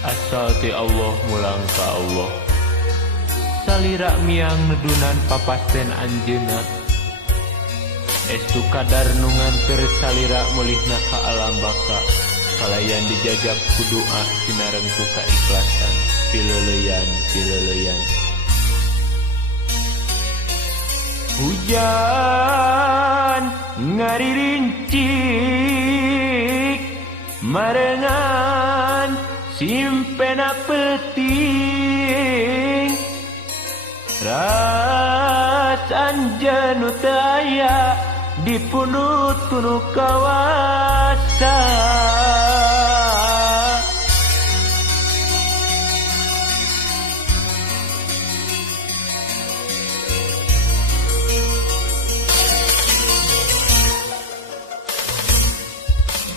Asal ti Allah mulang ka Allah. Salira miang nedunan papasten anjeuna. Estu kadar nu nganteur salira mulihna ka alam baka. Kalayan dijajab ku doa sinareng ku kaikhlasan. Pileuleyan. Hujan ngaririncik marengan simpena peting rasan jenuh daya dipunut kuno kawasa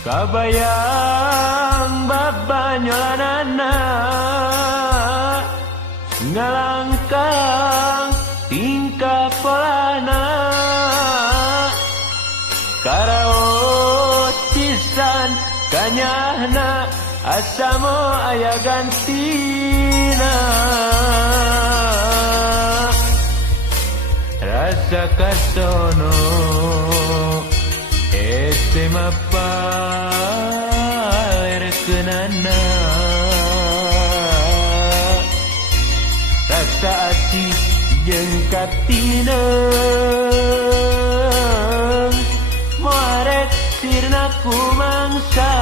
kabayang babanyolanana ngalangkang tingkah polana karaos pisan kanyahna asamo aya gantina rasa kasono palerkeunana rasa ati jeung katineng moarek sirna kumangsa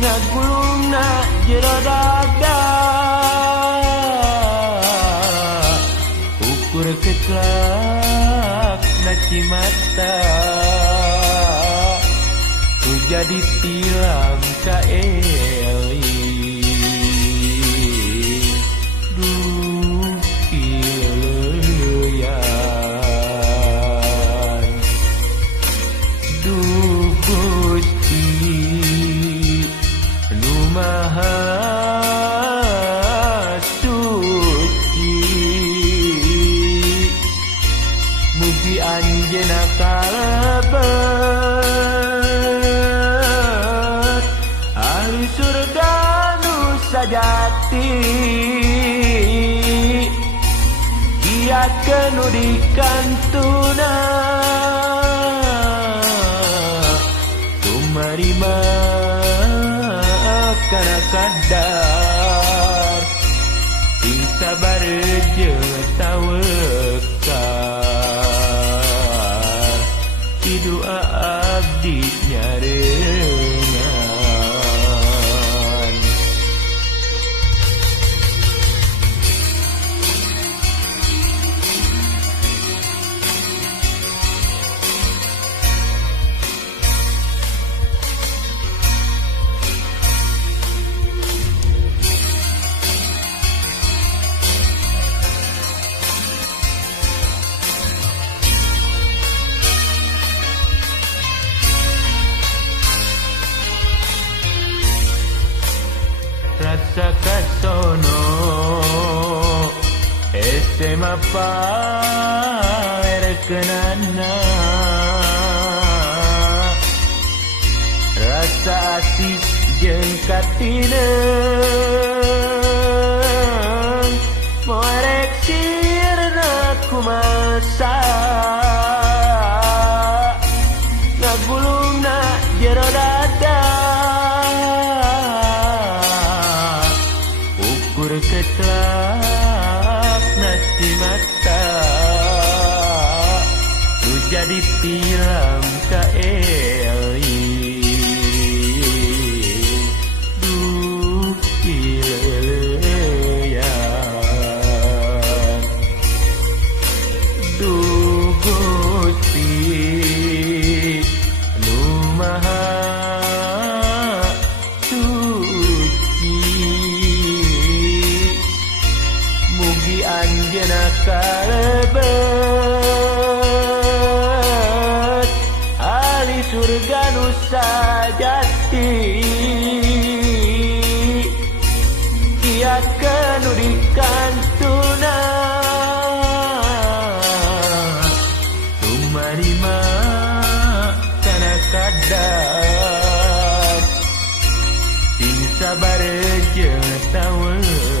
ngagulungna jero dada ukur ketlak naci mata ku jadi tilam ka eli duh pileuyan duh Gusti nu maha mugi anjeunna kalebet ahli surga nu sajati giatkeun nu dikantuna tumarima kana kadar ting sabar jeung tawakal doa abdi nyarengan rasa kasono SMA palerkeunana rasa asik jeung katineng moarek sirna kumasa ngagulungna jero dada ketlak nasi mata tu jadi film ka eli duh pileuyan duh Gusti nu maha anjeunna kalebet ahli surga nu sajati giatkeun nu dikantuna tumarima kana kadar sabar jeung tawa